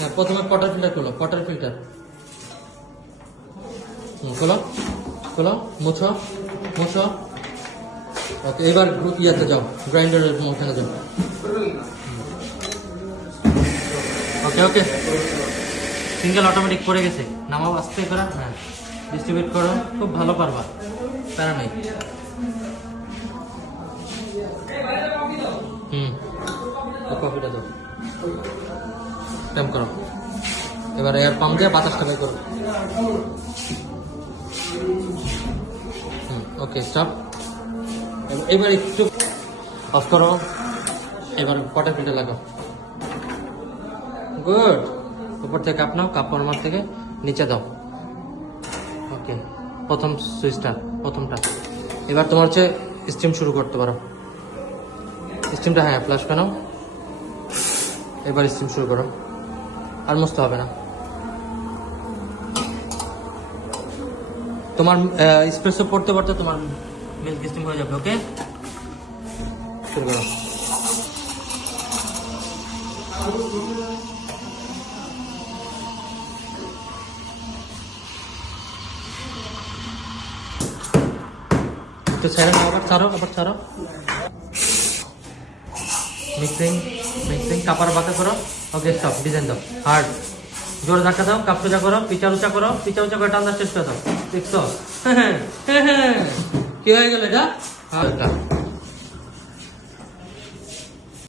হ্যাঁ, প্রথমে Potter filter খোলো, পটার ফিল্টার খোলো, খোলো, মুছো, মুছো। ওকে, এবার ইয়াতে যাও, গ্রাইন্ডারের ওখানে যাও। ওকে ওকে, সিঙ্গেল অটোমেটিক পড়ে গেছে, নামাও আস্তে করে। হ্যাঁ, ডিস্ট্রিবিউট করো, খুব ভালো পারবা, প্যারা নাই। কফিটা দাও, ট্যাম্প করো। এবার এয়ার পাম্প দিয়ে বাতাসটা বের করো। ওকে, স্টপ। এবার একটু অফ করো। এবার পটার ফিল্টার লাগাও। গুড। উপর থেকে কাপ নাও, কাপ ফরমার থেকে নিচে দাও। ওকে, প্রথম সুইচটা, প্রথমটা। এবার তোমার হচ্ছে স্টিম শুরু করতে পারো। স্টিমটা, হ্যাঁ, ফ্ল্যাশ বানাও। এবার স্টিম শুরু করো, আর মুছতে হবে না। তোমার স্প্রেসো পড়তে পড়তে তোমার মিল্ক স্টিম হয়ে যাবে। ওকে, শুরু করো। একটু ছেড়ে নাও, আবার ছাড়ো, আবার ছাড়ো। মিক্সিং, মিক্সিং, কাপার বাঁকা করো। ওকে, স্টপ, ডিজাইন দাও, হার্ড। জোরে ধাক্কা দাও, কাপ সোজা করো, পিচা উঁচা করো, পিচা উঁচা করে টান্দার চেষ্টা দাও। দেখছো? কি হয়ে গেল এটা?